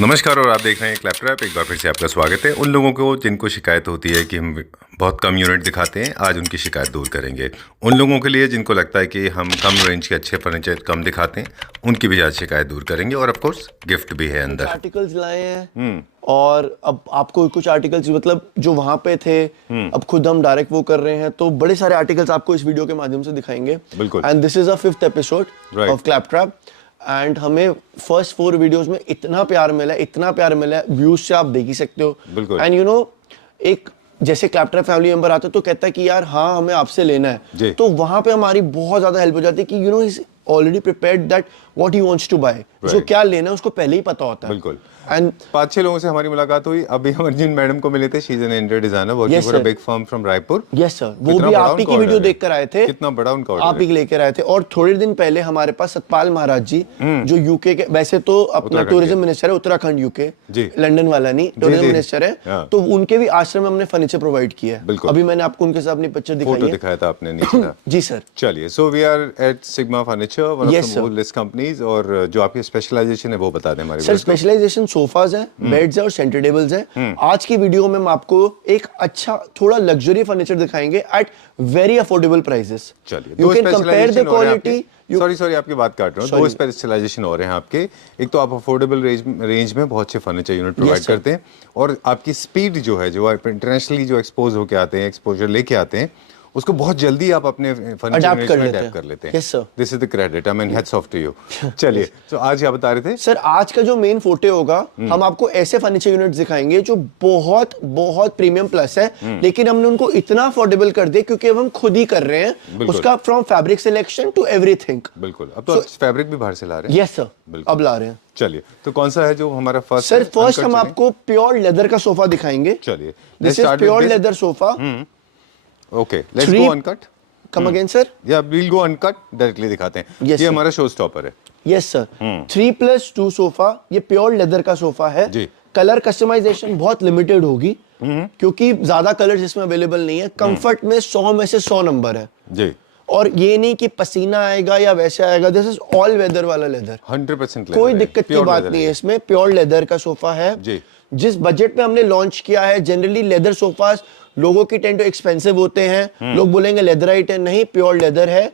नमस्कार और आप देख रहे हैं क्लैपट्रैप। एक बार फिर से आपका स्वागत है। उन लोगों को जिनको शिकायत होती है कि हम बहुत कम यूनिट दिखाते हैं, आज उनकी शिकायत दूर करेंगे। उन लोगों के लिए जिनको लगता है कि हम कम रेंज के अच्छे फर्नीचर कम दिखाते हैं, उनकी भी आज शिकायत दूर करेंगे। और ऑफ कोर्स गिफ्ट भी है अंदर। आर्टिकल्स लाए हैं और अब आपको कुछ आर्टिकल्स मतलब जो वहां पे थे अब खुद हम डायरेक्ट वो कर रहे हैं, तो बड़े सारे आर्टिकल्स आपको इस वीडियो के माध्यम से दिखाएंगे। बिल्कुल। And this is a 5th episode of Claptrap. And हमें फर्स्ट 4 वीडियोस में इतना प्यार मिला है, व्यूज से आप देख ही सकते हो। बिल्कुल। एंड यू नो, एक जैसे क्लैपट्रैप फैमिली मेंबर आता है तो कहता है कि यार हाँ हमें आपसे लेना है, तो वहां पे हमारी बहुत ज्यादा हेल्प हो जाती है कि you know is already prepared that what he wants to buy. जो क्या लेना है उसको पहले ही पता होता है। बिल्कुल। एंड 5-6 लोगों से हमारी मुलाकात हुई। अभी हम जिन मैडम को मिले थे, she is an interior designer working for a big firm from Raipur. Yes sir, वो भी आप ही की वीडियो देखकर आए थे। कितना बड़ा उनका ऑर्डर आप ही लेकर आए थे। और थोड़े दिन पहले हमारे पास सतपाल महाराज जी, जो यूके के वैसे तो अपना टूरिज्म मिनिस्टर है, उत्तराखंड यूके, लंदन वाला नहीं, टूरिज्म मिनिस्टर है। तो उनके भी आश्रम में हमने फर्नीचर प्रोवाइड किया है। अभी मैंने आपको उनके साथ अपनी पिक्चर दिखाई है, दिखाया था आपने नीचे का। जी सर। चलिए, so we are at Sigma furniture, one of the oldest companies. और जो आपकी स्पेशलाइजेशन है वो बता दें हमारे। सर स्पेशलाइजेशन सोफाज है, बेड्स है और सेंटर टेबल्स है। आज की वीडियो में हम आपको एक अच्छा थोड़ा लग्जरी फर्नीचर दिखाएंगे एट वेरी अफोर्डेबल प्राइसेस। चलिए, you can compare the quality. Sorry आपकी बात काट रहा हूँ। 2 स्पेशलाइजेशन हो रहे हैं आपके। एक तो आप अफोर्डेबल रेंज में बहुत अच्छे फर्नीचर यूनिट प्रोवाइड करते हैं, और आपकी स्पीड जो है, जो आप इंटरनेशनली जो एक्सपोज होके आते हैं, एक्सपोजर लेके आते हैं, उसको बहुत जल्दी आप अपने फर्नीचर में अडैप्ट कर लेते हैं। Yes sir, this is the credit, I mean hats off to you. चलिए, तो आज क्या बता रहे थे सर? आज का जो मेन फोटे होगा, हम आपको ऐसे फर्नीचर यूनिट्स दिखाएंगे जो बहुत बहुत प्रीमियम प्लस है, लेकिन हमने उनको इतना अफोर्डेबल कर दिया क्योंकि अब हम खुद ही कर रहे हैं उसका, from fabric selection to everything. बिल्कुल। अब तो फैब्रिक भी बाहर से ला रहे हैं। यस सर, अब ला रहे हैं। चलिए, तो कौन सा है जो हमारा फर्स्ट? सर फर्स्ट हम आपको प्योर लेदर का सोफा दिखाएंगे। चलिए, this is pure leather sofa. Okay, let's go uncut. Come again sir. या वील गो अनकट, डायरेक्टली दिखाते हैं। ये हमारा शो स्टॉपर है। यस सर, 3+2 सोफा, ये प्योर लेदर का सोफा है जी। कलर कस्टमाइजेशन बहुत लिमिटेड होगी क्योंकि ज्यादा कलर्स इसमें अवेलेबल नहीं है। कंफर्ट में 100 में से 100 नंबर है जी। और ये नहीं कि पसीना आएगा या वैसे आएगा, दिस इज ऑल वेदर वाला लेदर, 100% कोई दिक्कत की बात नहीं है इसमें। प्योर लेदर का सोफा है जी। जिस बजट में हमने लॉन्च किया है, जनरली लेदर सोफास लोगों की टेंट एक्सपेंसिव होते हैं, लोग बोलेंगे लेदराइट है, नहीं, प्योर लेदर है।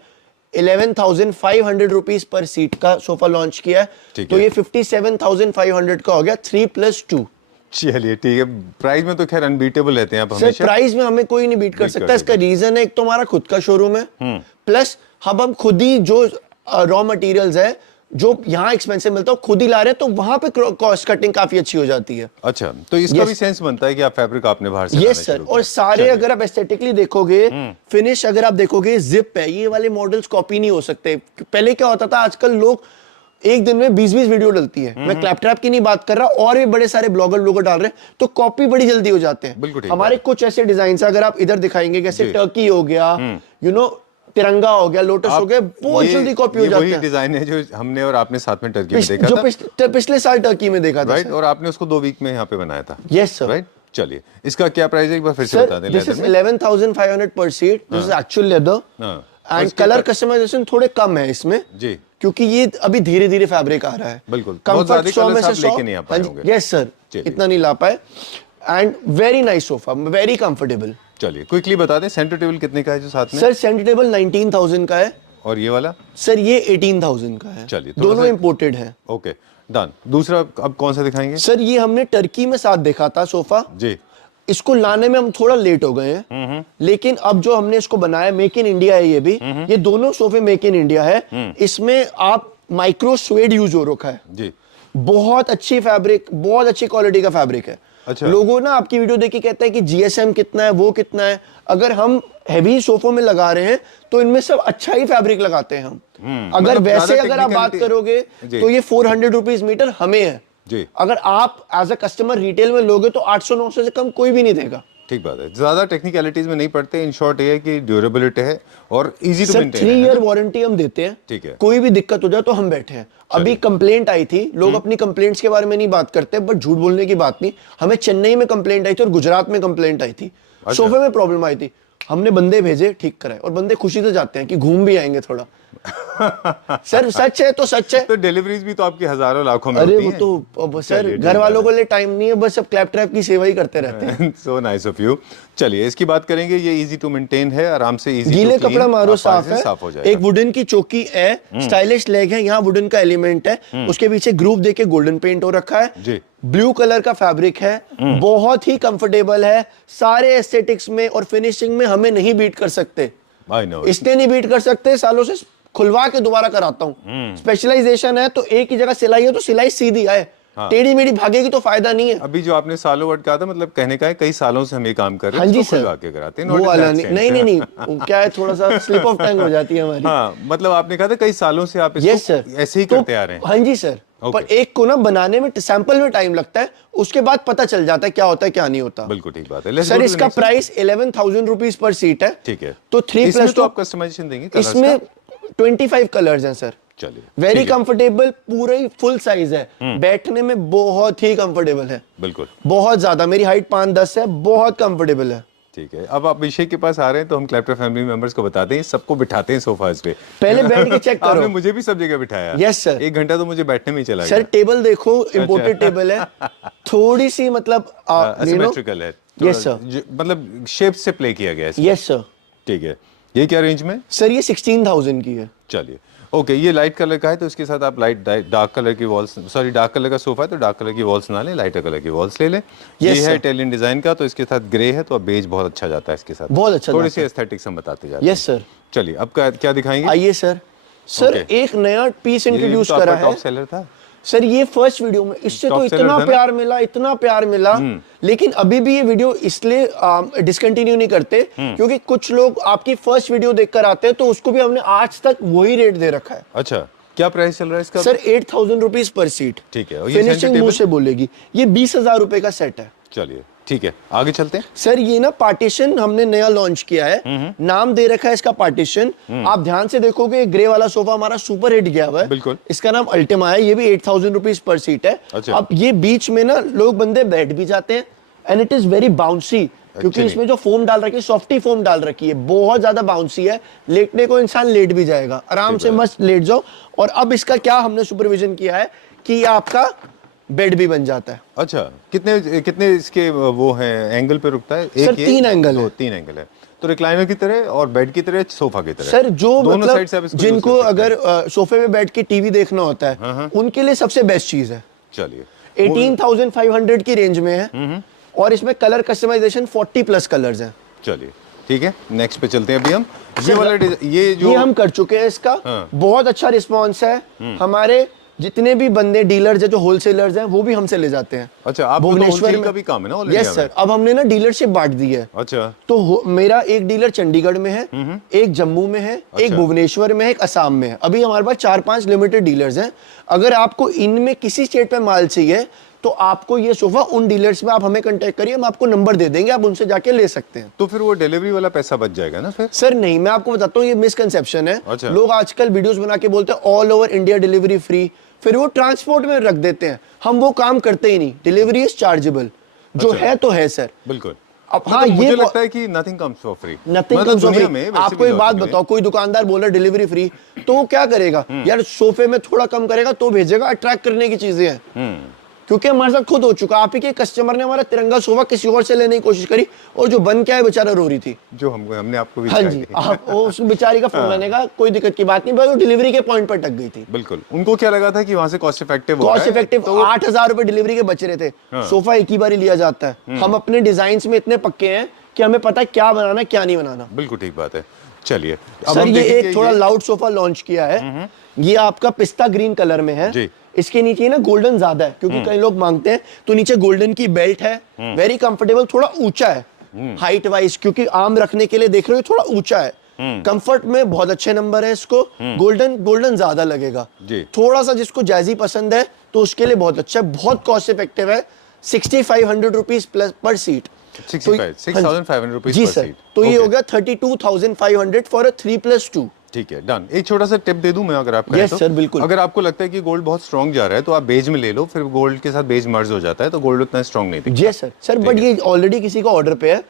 11,500 रुपीज पर सीट का सोफा लॉन्च किया है, तो ये 57,500 का हो गया 3+2। चलिए ठीक है, प्राइस में तो खैर अनबीटेबल रहते हैं आप हमेशा। सर प्राइस में हमें कोई नहीं बीट कर सकता। इसका रीजन है, एक तो हमारा खुद का शोरूम है, प्लस हम खुद ही जो रॉ मटेरियल्स है जो यहाँ एक्सपेंसिव मिलता है खुद ही ला रहे हैं, तो वहां पे कॉस्ट कटिंग काफी अच्छी हो जाती है। अच्छा, तो इसका भी सेंस बनता है कि आप फैब्रिक आपने बाहर से। यस सर, और सारे अगर आप एस्थेटिकली देखोगे, फिनिश अगर आप देखोगे, जिप है, ये वाले मॉडल्स कॉपी नहीं हो सकते। पहले क्या होता था, आजकल लोग एक दिन में 20-20 वीडियो डलती है। मैं क्लैपट्रैप की नहीं बात कर रहा, और भी बड़े सारे ब्लॉगर लोग डाल रहे हैं, तो कॉपी बड़ी जल्दी हो जाते हैं। हमारे कुछ ऐसे डिजाइन अगर आप इधर दिखाएंगे, जैसे टर्की हो गया, यू नो, तिरंगा हो गया, लोटस हो गया, बहुत जल्दी कॉपी हो जाते हैं। वही डिजाइन है जो हमने और आपने साथ में टर्की में देखा था, जो पिछले साल टर्की में देखा था, राइट? और आपने उसको 2 वीक में यहाँ पे बनाया था। Yes sir, right. चलिए, इसका क्या प्राइस है एक बार फिर से बता दें। दिस इज 11,500 पर seat, this is actual leather, and colour customization थोड़े कम है इसमें जी, क्योंकि ये अभी धीरे धीरे फैब्रिक आ रहा है। बिल्कुल, कंफर्ट 100 में से 100। यस सर, इतना नहीं ला पाए। And very nice sofa, very comfortable. चलिए, क्विकली बता दें, सेंटर टेबल कितने का है जो साथ में? सर सेंटर टेबल 19,000 का है। और ये वाला? सर ये 18,000 का है। चलिए, दोनों इंपोर्टेड हैं। Okay, done. दूसरा अब कौन सा दिखाएंगे? सर ये हमने टर्की में साथ देखा था सोफा जी, इसको लाने में हम थोड़ा लेट हो गए हैं, लेकिन अब जो हमने इसको बनाया, मेक इन इंडिया है ये भी। ये दोनों सोफे मेक इन इंडिया है। इसमें आप माइक्रो स्वेड यूज हो रखा है जी, बहुत अच्छी फैब्रिक, बहुत अच्छी क्वालिटी का फैब्रिक है। अच्छा। लोगों ना आपकी वीडियो देख के कहते हैं कि जीएसएम कितना है, वो कितना है। अगर हम हैवी सोफों में लगा रहे हैं तो इनमें सब अच्छा ही फैब्रिक लगाते हैं हम। अगर मतलब वैसे अगर आप बात करोगे तो ये 400 रुपीज मीटर हमें है जी। अगर आप एज अ कस्टमर रिटेल में लोगे तो 800-900 से कम कोई भी नहीं देगा। ठीक बात है, ज्यादा टेक्निकलिटीज में नहीं पड़ते। इन शॉर्ट ये है कि ड्यूरेबिलिटी है और easy to maintain. 3 year warranty हम देते हैं। ठीक है, कोई भी दिक्कत हो जाए तो हम बैठे हैं। अभी कंप्लेंट आई थी, लोग अपनी कंप्लेंट्स के बारे में नहीं बात करते, बट झूठ बोलने की बात नहीं। हमें चेन्नई में कंप्लेंट आई थी और गुजरात में कंप्लेंट आई थी। सोफे में प्रॉब्लम आई थी, हमने बंदे भेजे, ठीक कराए, और बंदे खुशी से जाते हैं कि घूम भी आएंगे थोड़ा। सर सच है तो सच है। तो डिलीवरीज भी तो आपकी हजारों लाखों में अरे होती वो हैं। तो अब सर चलिए, घर वालों को लिए टाइम नहीं है, बस अब क्लैप ट्रैप की सेवा ही करते रहते हैं। So nice of you. चलिए इसकी बात करेंगे, ये इजी टू मेंटेन है, आराम से इजी गीले कपड़ा मारो साफ है। साफ हो जाएगा। एक वुडन की चौकी है, स्टाइलिश लेग है, यहाँ वुडन का एलिमेंट है, उसके पीछे ग्रूव देके गोल्डन पेंट हो रखा है जी। ब्लू कलर का फैब्रिक है, बहुत ही कंफर्टेबल है, सारे एस्थेटिक्स में और फिनिशिंग में हमें नहीं बीट कर सकते। I know. इसलिए नहीं बीट कर सकते, सालों से खुलवा के दोबारा कराता हूँ। स्पेशलाइजेशन है तो एक ही जगह सिलाई है तो सिलाई सीधी है, टेढ़ी मेढ़ी भागेगी तो फायदा नहीं है। अभी जो आपने सालों वर्ड कहा था, मतलब कहने का है कई सालों से हम ये काम कर रहे हैं। हाँ जी इसको सर, खुलवा के कराते हैं, वो not in वाला that नहीं, sense। नहीं नहीं नहीं, वो क्या है थोड़ा सा स्लिप ऑफ टंग हो जाती है हमारी। हाँ, मतलब आपने कहा था कई सालों से आप यस इसको सर, ऐसे ही तो करते आ रहे हैं। हाँ जी सर, पर एक को ना बनाने में सैंपल में टाइम लगता है, उसके बाद पता चल जाता है क्या होता है क्या नहीं होता। बिल्कुल ठीक बात है। Let's sir go to the इसका next one। प्राइस 11,000 रुपीज पर सीट है। ठीक है। तो 3+2 तो आप कस्टमाइजेशन देंगे colours इसमें का? 25 कलर्स हैं सर। चलिए वेरी ठीक है। कंफर्टेबल, पूरा फुल साइज है, बैठने में बहुत ही कंफर्टेबल है, बिल्कुल बहुत ज्यादा। मेरी हाइट 5'10" है, बहुत कंफर्टेबल है। ठीक है। अब आप अभिषेक के पास आ रहे हैं तो हम क्लैप्टर फैमिली मेंबर्स को बताते हैं, सबको बिठाते हैं सोफाज पे। पहले बैठ के चेक आपने करो। मुझे भी सब जगह बिठाया। Yes sir. 1 घंटा तो मुझे बैठने में ही चला सर गया। टेबल देखो, इम्पोर्टेड टेबल है, थोड़ी सी मतलब असिमेट्रिकल है। यस सर, मतलब शेप से प्ले किया गया है इसमें। Yes sir. ठीक है। ये क्या रेंज में? सर ये 16,000 की है। चलिए ओके, ये लाइट कलर का है तो इसके साथ आप डार्क कलर की वॉल्स, सॉरी डार्क कलर का सोफा है तो डार्क कलर की वॉल्स ना लें, लाइटर कलर की वॉल्स ले लें। ये Yes, है sir। इटालियन डिजाइन का, तो इसके साथ ग्रे है तो अब बेज बहुत अच्छा जाता है इसके साथ, बहुत अच्छा थोड़ी जाता सी एस्थेटिक्स हम बताते जाते हैं। Yes sir. चलिए अब क्या दिखाएंगे? आइए सर। Sir Okay। एक नया पीस इंट्रोड्यूस तो करा आपका है टॉप सेलर था। सर, ये फर्स्ट वीडियो में, इससे Top तो seller इतना था ना? प्यार मिला, इतना प्यार मिला, लेकिन अभी भी ये वीडियो इसलिए डिसकंटिन्यू नहीं करते क्योंकि कुछ लोग आपकी फर्स्ट वीडियो देखकर आते हैं, तो उसको भी हमने आज तक वही रेट दे रखा है। अच्छा, क्या प्राइस चल रहा है इसका? सर 8,000 रुपीज पर सीट। ठीक है। और ये फिनिशिंग center मुंह table? से बोलेगी। ये 20,000 रुपए का सेट है। चलिए ठीक है, आगे चलते हैं। सर ये ना पार्टीशन हमने नया लॉन्च किया है, नाम दे रखा है इसका पार्टीशन। आप ध्यान से देखोगे ग्रे वाला सोफा हमारा सुपर हिट गया हुआ है, बिल्कुल। इसका नाम अल्टीमा है, ये भी 8,000 रुपीज पर सीट है। अच्छा। अब ये बीच में ना लोग बंदे बैठ भी जाते हैं and it is very bouncy, क्योंकि नहीं। इसमें जो फोम डाल रखी है, सॉफ्टी फोम डाल रखी है, बहुत ज्यादा बाउंसी है, लेटने को इंसान लेट भी जाएगा, आराम से मस्त लेट जाओ। और अब इसका क्या हमने सुपरविजन किया है कि ये आपका बेड भी बन जाता है। अच्छा, कितने कितने इसके वो हैं, एंगल पे रुकता है? सर, 3 एंगल है। 3 एंगल है, तो रिक्लाइनर की तरह और बेड की तरह, सोफा की तरह। सर जो दोनों साइड से आप मतलब इसको जिनको use कर सकते अगर सोफे पे बैठ के टीवी देखना होता है, उनके लिए सबसे बेस्ट चीज है। हैं। चलिए 18,500 की रेंज में है और इसमें कलर कस्टमाइजेशन 40+ कलर्स हैं। चलिए ठीक है, नेक्स्ट पे चलते हैं अभी हम। ये वाला ये जो ये हम कर चुके हैं, इसका बहुत अच्छा रिस्पांस है। हमारे जितने भी बंदे डीलर्स है, जो होलसेलर्स हैं, वो भी हमसे ले जाते हैं। अच्छा, आप भुवनेश्वर का भी काम है ना ऑल इंडिया यस सर, अब हमने ना डीलरशिप बांट दी है। अच्छा, तो मेरा एक डीलर चंडीगढ़ में है, एक जम्मू में है, एक भुवनेश्वर में है, एक असम में है। अभी हमारे पास 4-5 लिमिटेड डीलर्स हैं। अगर आपको इनमें किसी स्टेट पे माल चाहिए तो आपको ये सोफा उन डीलर्स में आप हमें कांटेक्ट करिए, हम आपको नंबर दे देंगे, आप उनसे जाके ले सकते हैं। तो फिर वो डिलीवरी वाला पैसा बच जाएगा ना फिर? सर नहीं, मैं आपको बताता हूँ, ये मिसकंसेप्शन है। अच्छा। लोग आजकल वीडियोस बना के बोलते हैं all over India delivery free, फिर वो ट्रांसपोर्ट में रख देते हैं। हम वो काम करते ही नहीं, डिलीवरी इज चार्जेबल। जो अच्छा। है तो है सर। बिल्कुल। अब हाँ, मतलब मुझे ये लगता है कि nothing comes for free. Nothing मतलब कम्स फॉर दुनिया फ्री। में वैसे आपको भी एक बात लॉजिक है। बताओ, कोई दुकानदार बोल रहा है डिलीवरी फ्री, तो वो क्या करेगा यार? सोफे में थोड़ा कम करेगा तो भेजेगा, अट्रैक्ट करने की चीजें हैं। क्योंकि हमारे साथ खुद हो चुका, आप ही के कस्टमर ने हमारा तिरंगा सोफा किसी और से लेने की कोशिश करी और जो बन के आए बेचारा रो रही थी। जो हमने आपको भी हाँ दिखाई जी, थी। आप वो उस बेचारी का फोन आने का कोई दिक्कत की बात नहीं, बस वो डिलीवरी के पॉइंट पर टक गई थी। बिल्कुल, उनको क्या लगा था कि वहां से कॉस्ट इफेक्टिव हो कॉस्ट इफेक्टिव 8,000 रुपए डिलीवरी के बच रहे थे। सोफा एक ही बार लिया जाता है। हम अपने डिजाइन में इतने पक्के हैं कि हमें पता है क्या बनाना है क्या नहीं बनाना। बिल्कुल ठीक बात है। चलिए अब सर हम ये देखेंगे एक थोड़ा लाउड सोफा लॉन्च किया है, ये आपका पिस्ता ग्रीन कलर में है जी। इसके नीचे ना गोल्डन ज्यादा है, क्योंकि कई लोग मांगते हैं, तो नीचे गोल्डन की बेल्ट है, वेरी कंफर्टेबल, थोड़ा ऊंचा है हाइट वाइज, क्योंकि आर्म रखने के लिए देख रहे हो थोड़ा ऊंचा है। कंफर्ट में बहुत अच्छे नंबर है इसको। गोल्डन ज्यादा लगेगा जी। थोड़ा सा, जिसको जैजी पसंद है तो उसके लिए बहुत अच्छा है, बहुत कॉस्ट इफेक्टिव है। 6,500 रुपीज प्लस पर सीट। 6,500 रुपीज जी पर सर, सीट। तो ये Okay, हो गया 32,500 फॉर 3+2। ठीक है, डन। एक छोटा सा टिप दे दूं मैं, अगर आप कहें Yes, तो? sir, बिल्कुल। अगर आपको लगता है कि गोल्ड बहुत स्ट्रॉन्ग जा रहा है तो आप बेज में ले लो, फिर गोल्ड के साथ बेज मर्ज हो जाता है तो गोल्ड उतना स्ट्रॉन्ग नहीं दिखता। जी सर, बट ये ऑलरेडी किसी का ऑर्डर पे है,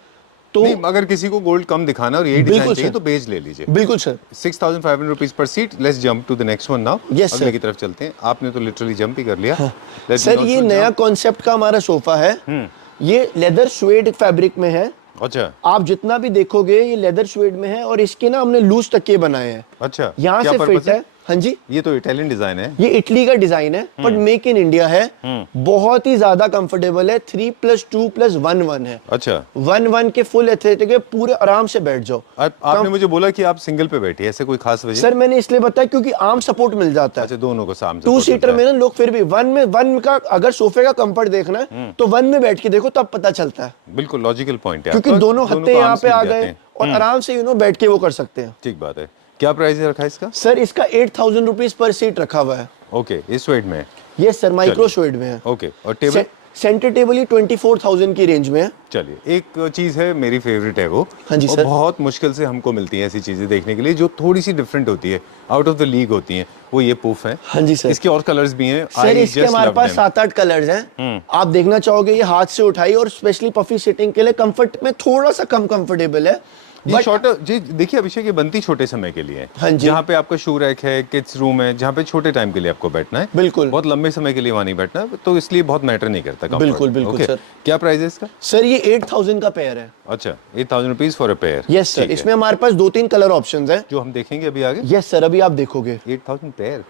तो नहीं, अगर किसी को गोल्ड कम दिखाना और यही डिजाइन चाहिए तो बेज ले लीजिए। बिल्कुल सर। 6,500 रुपीज पर seat. Let's jump to the next one now. Yes, अगले sir. की तरफ चलते हैं। आपने तो लिटरली जंप ही कर लिया। Let me सर also ये नया jump. कॉन्सेप्ट का हमारा सोफा है। ये लेदर स्वेड फैब्रिक में है। अच्छा आप जितना भी देखोगे ये लेदर स्वेड में है और इसके ना हमने लूज तकिए बनाए हैं। अच्छा, यहाँ क्या से purpose फिट है। हाँ जी, ये तो इटालियन डिजाइन है। ये इटली का डिजाइन है बट मेक इन इंडिया है। बहुत ही ज्यादा कंफर्टेबल है। 3+2+1 है। अच्छा, 1 के फुल एस्थेटिक है, पूरे आराम से बैठ जाओ। आपने मुझे बोला कि आप सिंगल पे बैठे, ऐसे कोई खास वजह? सर मैंने इसलिए बताया क्योंकि आर्म सपोर्ट मिल जाता है। अच्छा, दोनों को सामने 2 सीटर में ना लोग फिर भी वन का अगर सोफे का कंफर्ट देखना है तो 1 में बैठ के देखो तब पता चलता है। बिल्कुल लॉजिकल पॉइंट है क्योंकि आपका, दोनों हत्ते को यहाँ आर्म्स पे मिल आ जाते गए हैं। और आराम से बैठ के वो कर सकते हैं। ठीक बात है। क्या प्राइस है रखा इसका? सर इसका 8,000 रुपीज पर सीट रखा हुआ है। ओके, इस वेट में? ये सर माइक्रो स्वेड में है। ओके, और टेबल? सेंटर टेबल ही 24,000 की रेंज में है। चलिए, एक चीज है मेरी फेवरेट है वो। हाँ जी और सर। बहुत मुश्किल से हमको मिलती है ऐसी चीजें देखने के लिए जो थोड़ी सी डिफरेंट होती है, आउट ऑफ द लीग होती हैं। वो ये पूफ है। हाँ जी सर। इसके और कलर्स भी हैं। सर इसके हमारे पास 7-8 कलर्स हैं। आप देखना चाहोगे ये हाथ से उठाई और स्पेशली पफी सिटिंग के लिए कंफर्ट में थोड़ा सा कम कंफर्टेबल है। ये शॉर्टर जी, देखिए अभिषेक, ये बनती छोटे समय के लिए है। हाँ जी। जहाँ पे आपका शू रैक है, किड्स रूम है, जहाँ पे छोटे टाइम के लिए आपको बैठना है। बिल्कुल। बहुत लंबे समय के लिए वहाँ नहीं बैठना है, तो इसलिए बहुत मैटर नहीं करता comfort। बिल्कुल, बिल्कुल, Okay. सर। क्या प्राइस है इसका? सर ये 8,000 का पेयर है। अच्छा, 8,000 rupees for a pair. Yes sir. इसमें हमारे पास 2-3 कलर ऑप्शंस हैं जो हम देखेंगे अभी आगे। यस सर, अभी आप देखोगे। 8,000 पेयर।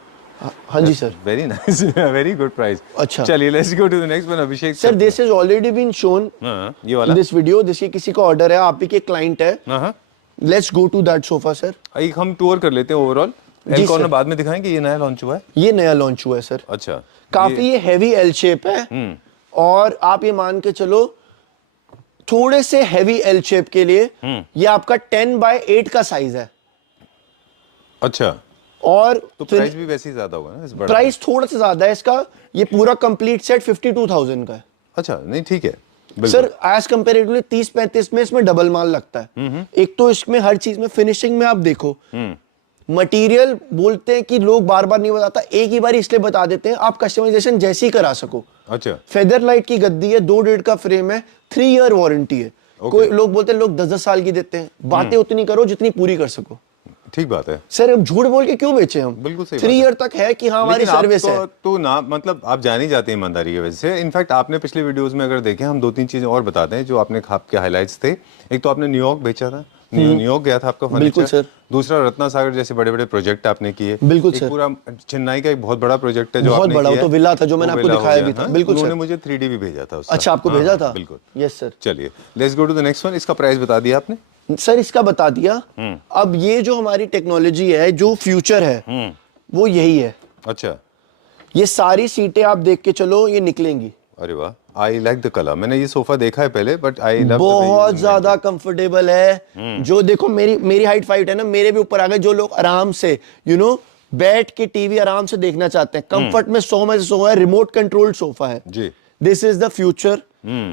हाँ जी sir. Very nice, very good price. अच्छा। चलिए, let's go to the next one Abhishek. Sir this is already been shown हाँ, ये वाला। This video. दिस किसी का ऑर्डर है, आप ही के क्लाइंट है। हाँ, let's go to that sofa sir. एक हम टूर कर लेते हैं ओवरऑल। जी एल कॉर्नर सर। बाद में दिखाएंगे, ये नया लॉन्च हुआ है। ये नया लॉन्च हुआ है सर। अच्छा, काफी ये हैवी एल शेप है और आप ये मान के चलो थोड़े से हैवी एल शेप के लिए ये आपका 10x8 का साइज है। अच्छा, और तो प्राइस भी वैसे ही ज्यादा होगा ना इस बड़ा? प्राइस थोड़ा सा ज्यादा है इसका। ये पूरा कंप्लीट सेट 52,000 का है। अच्छा, नहीं ठीक है सर एज कंपेरेटिवली 30-35 में इसमें डबल माल लगता है। एक तो इसमें हर चीज में फिनिशिंग में आप देखो, मटेरियल बोलते हैं कि लोग बार बार नहीं बताता, एक ही बार इसलिए बता देते हैं आप कस्टमाइजेशन जैसी करा सको। अच्छा, फेदर लाइट की गद्दी है, 2.5 का फ्रेम है, 3 ईयर वारंटी है। कोई लोग बोलते हैं लोग 10-10 साल की देते हैं। बातें उतनी करो जितनी पूरी कर सको। ठीक बात है सर अब झूठ बोल के क्यों बेचे हम? बिल्कुल सही 3 ईयर तक है कि हाँ हमारी सर्विस है। तो ना, मतलब आप जान ही जाते हैं ईमानदारी की वजह से। इनफैक्ट आपने पिछले वीडियोस में अगर देखें, हम 2-3 चीजें और बताते हैं जो आपने आपके हाइलाइट्स थे। एक तो आपने न्यूयॉर्क बेचा था, न्यूयॉर्क गया था आपका बिल्कुल फर्नीचर। सर। दूसरा रत्ना सागर जैसे बड़े बड़े प्रोजेक्ट आपने किए। बिल्कुल एक सर। पूरा चेन्नई का एक बहुत बड़ा प्रोजेक्ट है जो बहुत आपने बड़ा, किया वो तो विला था जो मैंने वो आपको विला हो दिखाया गया, भी था। हाँ? बिल्कुल उन्होंने सर। मुझे 3D भी भेजा था उसका। अच्छा आपको हाँ, भेजा था? बिल्कुल। Yes sir. चलिए, let's go to the next one. इसका प्राइस बता दिया आपने? सर इसका बता दिया। अब ये जो हमारी टेक्नोलॉजी है, जो फ्यूचर है वो यही है। अच्छा, ये सारी सीटें आप देख के चलो ये निकलेंगी। अरे वाह, आई लाइक द कलर। मैंने ये सोफा देखा है पहले, बट आई लव बहुत ज्यादा कंफर्टेबल है। जो देखो मेरी हाइट 5 है ना, मेरे भी ऊपर आ गए। जो लोग आराम से बैठ के टीवी आराम से देखना चाहते हैं, कंफर्ट में 100 में से 100 है। रिमोट कंट्रोल्ड सोफा है जी। This is the future.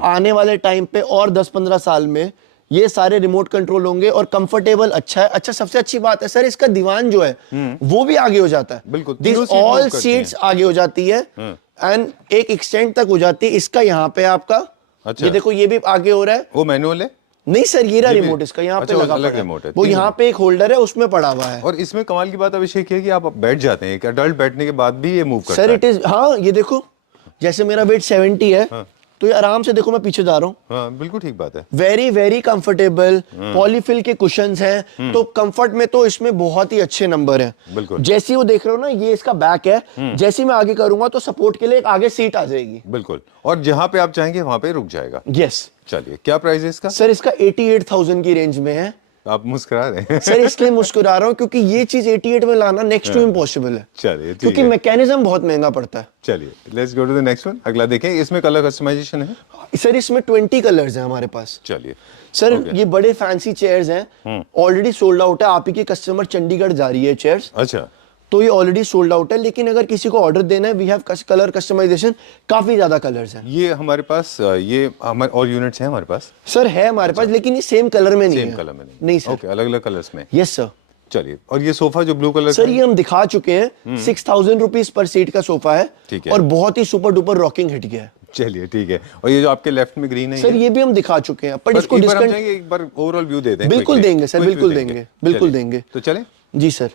आने वाले टाइम पे और 10-15 साल में ये सारे रिमोट कंट्रोल होंगे और कंफर्टेबल अच्छा है। अच्छा, सबसे अच्छी बात है सर इसका दीवान जो है वो भी आगे हो जाता है। बिल्कुल, दिस तीनों सीट ऑल move करती सीट्स आगे हो जाती है एंड एक एक्सटेंड तक हो जाती है। इसका यहाँ पे आपका अच्छा। ये देखो ये भी आगे हो रहा है। वो मैनुअल है? नहीं सर, ये रहा रिमोट इसका यहाँ अच्छा, पे लगा अलग पड़ा रिमोट है। वो तीन यहाँ पे एक होल्डर है उसमें पड़ा हुआ है। और इसमें कमाल की बात अभिषेक है कि आप बैठ जाते हैं, एक अडल्ट बैठने के बाद भी ये मूव करता सर है। इट इज, हाँ ये देखो जैसे मेरा वेट 70 है तो ये आराम से देखो मैं पीछे जा रहा हूँ। हाँ, बिल्कुल ठीक बात है। Very very comfortable. पॉलीफिल के कुशंस हैं तो कंफर्ट में तो इसमें बहुत ही अच्छे नंबर हैं। बिल्कुल। जैसी वो देख रहे हो ना, ये इसका बैक है। जैसी मैं आगे करूंगा तो सपोर्ट के लिए एक आगे सीट आ जाएगी। बिल्कुल, और जहां पे आप चाहेंगे वहां पे रुक जाएगा। यस। चलिए, क्या प्राइस है इसका? सर इसका 88,000 की रेंज में है। आप मुस्कुरा रहे हैं। सर इसलिए मुस्कुरा रहा हूँ क्योंकि ये चीज 88 में लाना नेक्स्ट टू इम्पॉसिबल है। चलिए, ठीक क्योंकि है। मैकेनिज्म बहुत महंगा पड़ता है। चलिए, let's go to the next one. अगला देखें, इसमें कलर कस्टमाइजेशन है? सर इसमें 20 कलर्स हैं हमारे पास। चलिए सर ये बड़े फैंसी चेयर्स हैं, ऑलरेडी सोल्ड आउट है। आप ही की कस्टमर चंडीगढ़ जा रही है चेयर्स, अच्छा, तो ये ऑलरेडी सोल्ड आउट है। लेकिन अगर किसी को ऑर्डर देना है, वी हैव कलर कस्टमाइजेशन, काफी ज्यादा कलर्स हैं। ये हमारे पास ये हमारे और यूनिट्स हैं हमारे पास? सर है हमारे पास, लेकिन ये सेम कलर में नहीं है। सेम कलर में नहीं सर। ओके, अलग अलग कलर्स में। Yes sir. चलिए, और ये सोफा जो ब्लू कलर सर ये हम दिखा चुके हैं। 6,000 रुपीज पर सीट का सोफा है। ठीक है। और बहुत ही सुपर डुपर रॉकिंग हिट गया है। चलिए ठीक है। और ये जो आपके लेफ्ट में ग्रीन है सर ये भी हम दिखा चुके हैं, पर इसको एक बार हम डिस्कंट चाहेंगे एक बार ओवरऑल व्यू दे दें। बिल्कुल देंगे सर, बिल्कुल देंगे, बिल्कुल चलिए, देंगे। तो चलें। जी सर।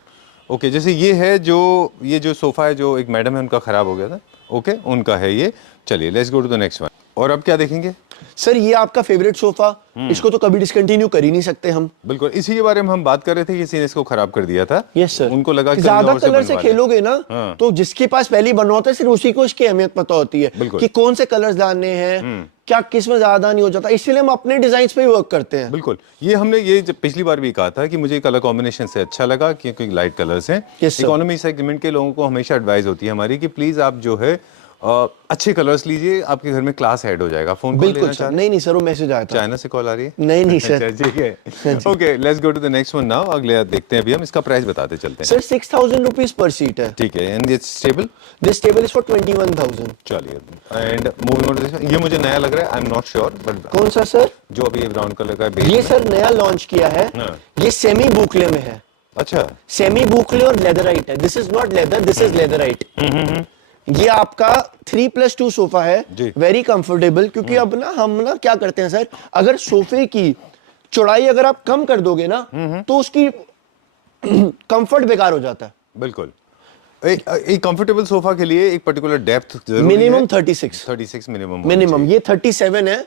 ओके, जैसे ये है जो ये जो सोफा है जो एक मैडम है उनका खराब हो गया था, ओके उनका है ये। चलिए let's go to the next one. और अब क्या देखेंगे? सर ये आपका फेवरेट सोफा, इसको तो कभी डिसकंटिन्यू कर ही नहीं सकते हम। बिल्कुल, इसी के बारे में हम बात कर रहे थे, किसी ने इसको खराब कर दिया था। Yes sir. उनको लगा कि ज्यादा और कलर से बनवा लें। खेलोगे ना हाँ। तो जिसके पास पहले बना होता है सिर्फ उसी को इसकी अहमियत पता होती है बिल्कुल। कि कौन से कलर्स लाने हैं, क्या किस में ज्यादा नहीं हो जाता, इसीलिए हम अपने डिजाइन पे ही वर्क करते हैं। बिल्कुल, ये हमने ये जब पिछली बार भी कहा था कि मुझे कलर कॉम्बिनेशन से अच्छा लगा क्योंकि लाइट कलर्स हैं। Yes, sir. इकोनॉमी सेगमेंट के लोगों को हमेशा एडवाइस होती है हमारी कि प्लीज आप जो है अच्छे कलर्स लीजिए, आपके घर में क्लास ऐड हो जाएगा। फोन बिल्कुल सर। नहीं नहीं सर, वो मैसेज आया था। चाइना से कॉल आ रही है? नहीं नहीं सर। अच्छा, ठीक है। Okay, let's go to the next one now. अगले देखते हैं, अभी हम इसका प्राइस बताते चलते हैं। सर 6000 रुपीज पर सीट है। ठीक है, and it's stable? This table is for 21000। चलिए, and moving on to this, ये मुझे नया लग रहा है, I am not sure, but कौन सा सर? जो अभी ये ब्राउन कलर का है बेज ये में। सर नया लॉन्च किया है। हाँ। ये सेमी बुकले में है। अच्छा, सेमी बुकले और लेदराइट है। This is not leather, this is leatherette. ये आपका 3+2 सोफा है, जी। Very comfortable. क्योंकि अब ना हम ना क्या करते हैं सर, अगर सोफे की चौड़ाई अगर आप कम कर दोगे ना तो उसकी कंफर्ट बेकार हो जाता है। बिल्कुल। एक कंफर्टेबल सोफा के लिए एक पर्टिकुलर डेप्थ जरूरी मिनिमम है। 36 36 मिनिमम मिनिमम। ये 37 है,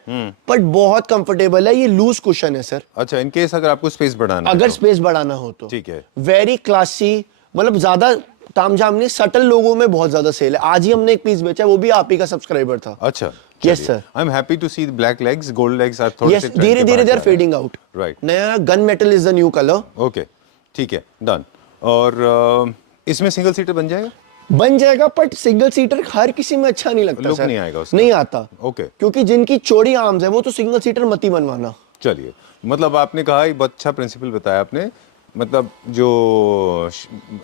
बट बहुत कंफर्टेबल है। ये लूज कुशन है सर, अच्छा, इन केस अगर आपको स्पेस बढ़ाना है अगर तो। स्पेस बढ़ाना हो तो। ठीक है। वेरी क्लासी, मतलब ज्यादा तामझाम नहीं, सटल लोगों में बहुत ज्यादा सेल है। आज ही हमने एक पीस बेचा है, वो भी आप ही का सब्सक्राइबर था। अच्छा, Yes, sir. I am happy to see black legs, gold legs are थोड़े यस, से trend धीरे के धीरे बाहर दे आर जा रहे हैं। Fading out. राइट, नया gun metal is the new colour. Okay, ठीक है, डन। और इसमें सिंगल सीटर बन जाएगा? बन जाएगा, बट सिंगल सीटर हर किसी में अच्छा नहीं लगता लुक सर। नहीं आएगा उसका। नहीं आता। ओके, क्योंकि जिनकी चौड़ी आर्म्स है वो तो सिंगल सीटर मत ही बनवाना। चलिए, मतलब आपने कहा एक बहुत अच्छा प्रिंसिपल बताया आपने, मतलब जो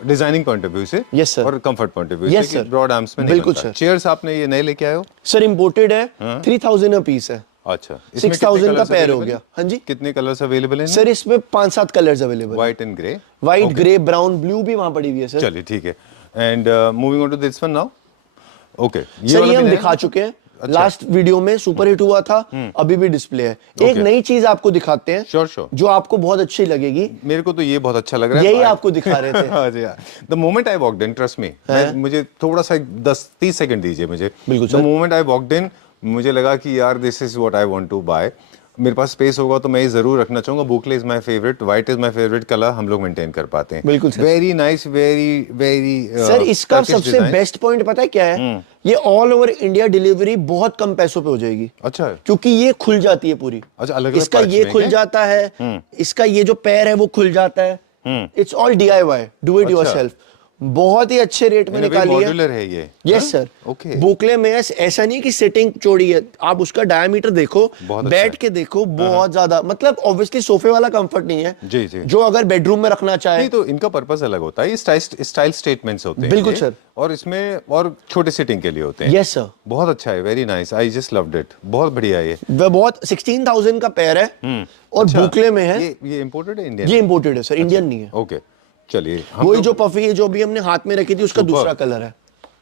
डिजाइनिंग पॉइंट ऑफ व्यू से Yes, sir. और comfort point of view Yes, से sir. ब्रॉड आर्म्स में नहीं बिल्कुल, बनता। sir. चेयर्स आपने ये नए लेके आए हो? सर इम्पोर्टेड है, 3000 अ पीस है। अच्छा, इसमें 6000 का कितने पैर हो colours गया। available हाँ जी हैं? कितने कलर्स अवेलेबल हैं? सर, इसमें 5-7 colours available. White and grey. White, grey, brown, blue भी वहां पड़ी हुई है सर। चलिए ठीक है, and moving on to this one now. Okay, sir ये हम दिखा चुके हैं। अच्छा। लास्ट वीडियो में सुपर हिट हुआ था, अभी भी डिस्प्ले है। एक Okay. नई चीज आपको दिखाते हैं, श्योर श्योर, जो आपको बहुत अच्छी लगेगी। मेरे को तो ये बहुत अच्छा लग रहा है। यही आपको दिखा रहे थे। The moment I walked in, trust me, मुझे थोड़ा सा 10-30 सेकंड दीजिए मुझे। बिल्कुल the sir. Moment I walked in, मुझे लगा कि यार this is what I want to buy. मेरे पास स्पेस होगा तो मैं ये जरूर रखना चाहूंगा। Boucle is my favourite, white is my favourite colour, हम लोग मेंटेन कर पाते हैं। बिल्कुल sir. Very nice, very very sir इसका सबसे बेस्ट पॉइंट पता है क्या है? ये ऑल ओवर इंडिया डिलीवरी बहुत कम पैसों पे हो जाएगी। अच्छा, क्योंकि ये खुल जाती है पूरी। अच्छा, अलग इसका ये खुल जाता है, इसका ये जो पैर है वो खुल जाता है। It's all DIY, do it yourself. बहुत ही अच्छे रेट में निकाली है। मॉड्यूलर है ये। Yes sir. ओके, बुकले में ऐसा नहीं कि सिटिंग चौड़ी है, आप उसका डायमीटर देखो, बहुत अच्छा बैठ है। के देखो, बहुत ज्यादा, मतलब ऑब्वियसली सोफे वाला कंफर्ट नहीं है। जी जी, जो अगर बेडरूम में रखना चाहे। नहीं तो इनका पर्पस अलग होता है, ये स्टाइल स्टेटमेंट्स होते हैं। बिल्कुल ये, सर। और इसमें और छोटे सिटिंग के लिए होते हैं। Yes sir. बहुत अच्छा है, very nice, I just loved it, बहुत बढ़िया है ये। वह बहुत 16,000 का पैर है और अच्छा, बुकले में है। ये इंपोर्टेड है, इंडियन? ये इंपोर्टेड है सर, इंडियन नहीं है। ओके, चलिए, हम वही जो पफी है जो अभी हमने हाथ में रखी थी उसका दूसरा कलर है।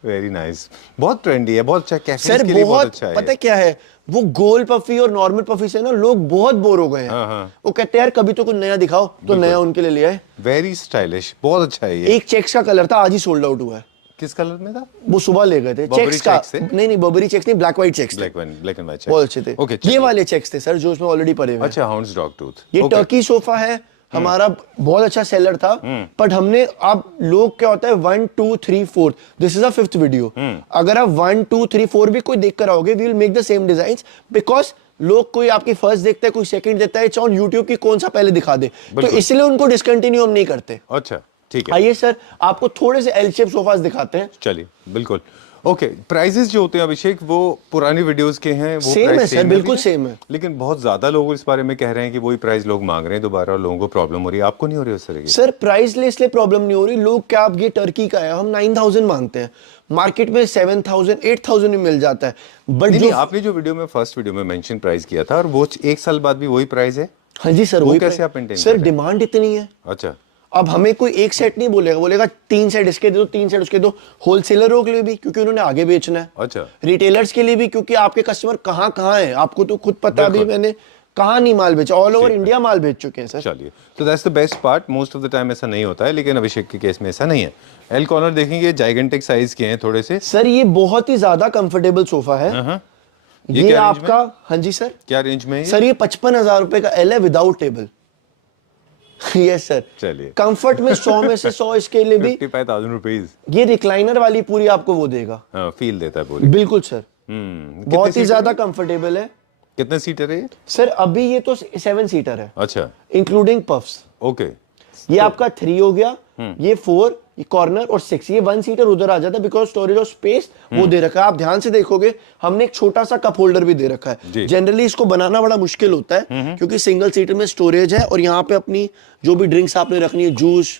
वेरी नाइस, बहुत ट्रेंडी है, बहुत अच्छा, कैफे सर के लिए बहुत बहुत अच्छा है। पता है क्या है, वो गोल पफी और नॉर्मल पफी से ना लोग बहुत बोर हो गए हैं। हाँ, हाँ। वो कहते हैं यार कभी तो कुछ नया दिखाओ, तो नया उनके लिए ले आए। वेरी स्टाइलिश, बहुत अच्छा है ये। एक चेक्स का कलर था, आज ही सोल्ड आउट हुआ है। किस कलर में था? वो सुबह ले गए थे। बर्बरी चेक्स का चेक्स थे? नहीं, बर्बरी चेक्स नहीं, ब्लैक व्हाइट चेक्स थे। ब्लैक एंड व्हाइट, बहुत अच्छे थे। ओके, ये वाले चेक्स थे सर जो उसमें ऑलरेडी पड़े हुए हैं। अच्छा, हाउंड्स डॉग टूथ। ये टर्की सोफा है हमारा, बहुत अच्छा सेलर था। बट हमने, अब लोग क्या होता है 1 2 3 4, this is a 5th video. अगर आप 1 2 3 4 भी कोई देख कर आओगे, we will make the same designs, because लोग कोई आपकी फर्स्ट देखता है, कोई सेकंड देखता है, इट्स ऑन यूट्यूब की कौन सा पहले दिखा दे, तो इसलिए उनको डिसकंटिन्यू हम नहीं करते। अच्छा, ठीक है। आइए सर, आपको थोड़े से एल शेप सोफास दिखाते हैं। चलिए, बिल्कुल। ओके, प्राइसेस जो होते हैं अभिषेक, वो पुरानी वीडियोस के हैं, वो Same प्राइस है सर, बिल्कुल भी same है। लेकिन बहुत ज्यादा लोग इस बारे में कह रहे हैं कि वही प्राइस लोग मांग रहे हैं दोबारा, और लोगों को प्रॉब्लम हो रही है। आपको नहीं हो रही उस तरह की? सर प्राइस ले इसलिए प्रॉब्लम नहीं हो रही, लोग क्या, अब ये टर्की का है, हम 9000 मांगते हैं, मार्केट में 7000 8000 में मिल जाता है। बट नहीं, जो आपने जो वीडियो में फर्स्ट वीडियो में मेंशन प्राइस किया था, और वो 1 साल बाद भी वही प्राइस है? हाँ जी सर, वो वही कैसे प्राइस। आप maintain सर कर रहे हैं? डिमांड इतनी है। अच्छा, अब हमें कोई एक सेट नहीं बोलेगा, बोलेगा 3 सेट इसके दे दो, 3 सेट उसके दो। होलसेलरों के लिए भी, क्योंकि उन्होंने आगे बेचना है। अच्छा। रिटेलर्स के लिए भी, क्योंकि आपके कस्टमर कहाँ कहाँ है आपको तो खुद पता, भी मैंने कहाँ नहीं माल बेचा, ऑल ओवर इंडिया माल बेच चुके हैं सर। चलिए, तो that's the best part. Most of the time ऐसा नहीं होता है, लेकिन अभिषेक के केस में ऐसा नहीं है। एल कॉर्नर देखेंगे, जाइगेंटिक साइज के हैं थोड़े से। सर ये बहुत ही ज्यादा कंफर्टेबल सोफा है। ये क्या आपका, हाँ जी सर, क्या रेंज में है? सर ये 55,000 रुपए का एल है विदाउट टेबल। Yes sir. चलिए, कंफर्ट में 100 में से 100 इसके लिए भी। 55,000 रुपीज। ये रिक्लाइनर वाली पूरी आपको वो देगा, फील देता है पूरी। बिल्कुल सर। बहुत ही ज्यादा कंफर्टेबल है। कितने सीटर है ये? सर अभी ये तो 7 सीटर है, अच्छा, इंक्लूडिंग पफ्स। ओके। ये आपका 3 हो गया, ये 4, ये कॉर्नर और 6, ये 1 सीटर उधर आ जाता है, बिकॉज स्टोरेज ऑफ स्पेस वो दे रखा है। आप ध्यान से देखोगे हमने एक छोटा सा कप होल्डर भी दे रखा है। जनरली इसको बनाना बड़ा मुश्किल होता है, क्योंकि सिंगल सीटर में स्टोरेज है और यहाँ पे अपनी जो भी ड्रिंक्स आपने रखनी है, जूस,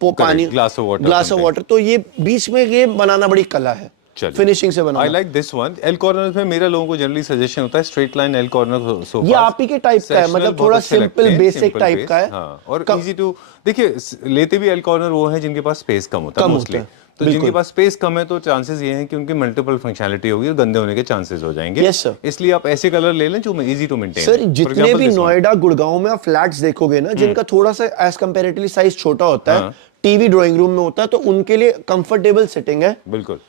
पानी, ग्लास ऑफ वाटर, तो ये बीच में ये बनाना बड़ी कला है, फिनिशिंग से बनाना। I like this one. L corner में मेरा लोगों को जनरली सजेशन होता है straight line L corner sofa. ये आप ही के टाइप का है, मतलब थोड़ा सिंपल बेसिक टाइप का है। हाँ, और इजी टू, देखिए लेते भी एल कॉर्नर वो है जिनके पास स्पेस कम होता है मोस्टली। तो जिनके पास स्पेस कम है तो चांसेस ये हैं कि उनकी मल्टीपल फंक्शनैलिटी होगी और गंदे होने के चांसेस हो जाएंगे। Yes sir. इसलिए आप ऐसे कलर ले लें जो इजी टू मेंटेन। सर जितने भी नोएडा गुड़गांव में आप फ्लैट्स देखोगे ना, जिनका थोड़ा सा एज कंपैरेटिवली साइज छोटा होता है, टीवी ड्राइंग रूम में होता है, तो उनके लिए कंफर्टेबल सेटिंग है। बिल्कुल।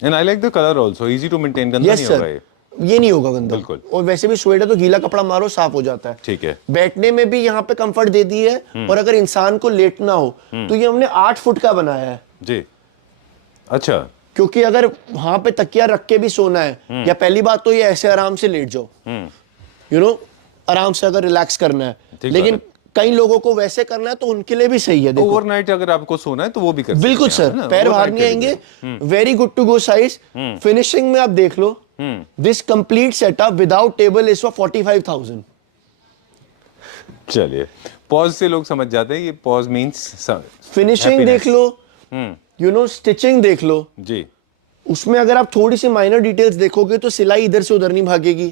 And I like the colour also, easy to maintain, गंदा नहीं होगा ये नहीं होगा गंदा। बिल्कुल। और वैसे भी स्वेटर तो गीला कपड़ा मारो साफ हो जाता है। ठीक है। बैठने में भी यहाँ पे कंफर्ट दे दी है, और अगर इंसान को लेटना हो तो ये हमने 8 फुट का बनाया है जी। अच्छा, क्योंकि अगर वहां पे तकिया रख के भी सोना है, या पहली बात तो ये ऐसे आराम से लेट जाओ, यू नो, आराम से अगर रिलैक्स करना है, लेकिन कई लोगों को वैसे करना है तो उनके लिए भी सही है। ओवरनाइट अगर आपको सोना है तो वो भी कर सकते हैं। बिल्कुल सर, पैर बाहर नहीं आएंगे। Very good to go size. Finishing में आप देख लो, this complete setup without table is for 45,000। चलिए, पॉज से लोग समझ जाते हैं कि पॉज मींस फिनिशिंग देख लो, यू नो, स्टिचिंग देख लो जी। उसमें अगर आप थोड़ी सी माइनर डिटेल्स देखोगे तो सिलाई इधर से उधर नहीं भागेगी,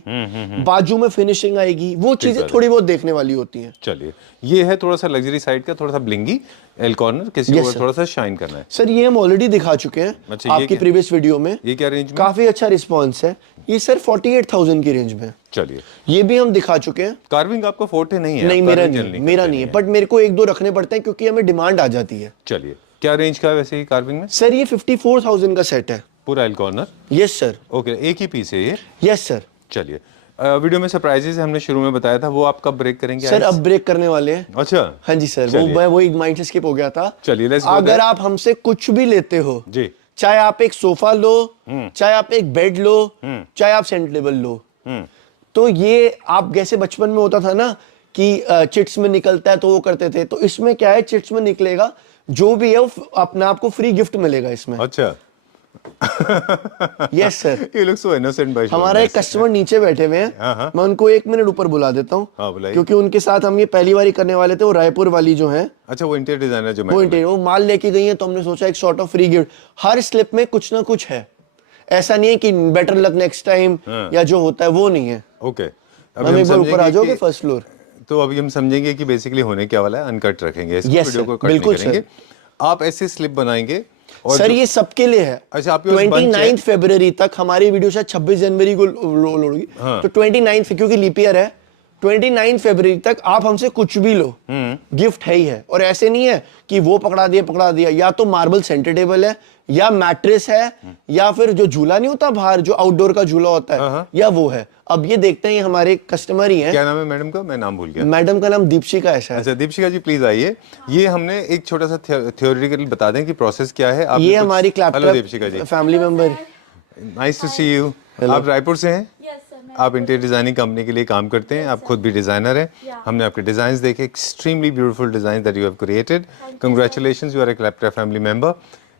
बाजू में फिनिशिंग आएगी, वो चीजें थोड़ी बहुत देखने वाली होती हैं। चलिए, ये है थोड़ा सा लग्जरी साइड का, थोड़ा सा ब्लिंगी एल कॉर्नर, किसी को थोड़ा सा शाइन करना है। सर ये हम ऑलरेडी दिखा चुके हैं। अच्छा, आपकी प्रीवियस वीडियो में। ये क्या रेंज में? काफी अच्छा रिस्पॉन्स है। ये सर 48,000 की रेंज में। चलिए, ये भी हम दिखा चुके हैं। कार्विंग आपका फोर्टे नहीं है? नहीं, मेरा नहीं है, बट मेरे को 1-2 रखने पड़ते हैं क्योंकि हमें डिमांड आ जाती है। चलिए, क्या रेंज का है वैसे ही कार्विंग में? सर ये 54,000 का सेट है पूरा L corner. Yes sir. Okay, एक ही पीस है ये? Yes sir. चलिए, वीडियो में सरप्राइजेस हमने शुरू में बताया था, वो आप कब ब्रेक करेंगे? सर अब ब्रेक करने वाले हैं। अच्छा, हाँ जी सर, वो एक माइंड से स्किप हो गया था। चलिए, अगर आप हमसे कुछ भी लेते हो जी, चाहे आप एक सोफा लो, चाहे आप एक बेड लो, चाहे आप सेंटर टेबल लो, तो ये आप जैसे बचपन में होता था ना कि चिट्स में निकलता है तो वो करते थे, तो इसमें क्या है, चिट्स में निकलेगा जो भी है वो अपने आप को फ्री गिफ्ट मिलेगा इसमें। अच्छा। Yes sir. You look so innocent by हमारा एक कस्टमर नीचे बैठे हुए हैं, मैं उनको 1 मिनट ऊपर बुला देता हूँ, क्योंकि उनके साथ हम ये पहली बार करने वाले थे। वो रायपुर वाली जो है, अच्छा वो इंटीरियर डिजाइनर जो वो माल लेके गई है, तो हमने सोचा एक sort of free gift. Her slip में कुछ ना कुछ है, ऐसा नहीं है कि बेटर लक नेक्स्ट टाइम या जो होता है वो नहीं है। ओके, हम एक बार ऊपर आ जाओगे फर्स्ट फ्लोर। तो अभी हम समझेंगे कि बेसिकली होने क्या वाला है। अनकट रखेंगे इस वीडियो को, कट नहीं करेंगे। आप ऐसे स्लिप बनाएंगे और सर ये सबके लिए है। अच्छा, 29 फरवरी तक हमारी वीडियो शायद 26 जनवरी को लोड होगी, तो 29 क्योंकि लीप ईयर है, 29 फरवरी तक आप हमसे कुछ भी लो, गिफ्ट है ही है। और ऐसे नहीं है कि वो पकड़ा दिया, या तो मार्बल सेंटर टेबल है, या मैट्रेस है, या फिर जो झूला नहीं होता बाहर, जो आउटडोर का झूला होता है, या वो है। अब ये देखते हैं, हमारे कस्टमर ही हैं। क्या नाम है मैडम का? मैं नाम भूल गया। मैडम का नाम दीपशिका है। अच्छा, दीपशिका जी प्लीज आइए। ये हमने एक छोटा सा थ्योरेटिकल बता दें कि प्रोसेस क्या है। ये हमारी hello Deepshikha ji, family member. Nice to see you. आप रायपुर से हैं? आप इंटीरियर डिजाइनिंग कंपनी के लिए काम करते हैं, आप खुद भी डिजाइनर हैं। हमने आपके डिजाइंस देखे, extremely beautiful design that you have created. Congratulations, you are a Claptrap family member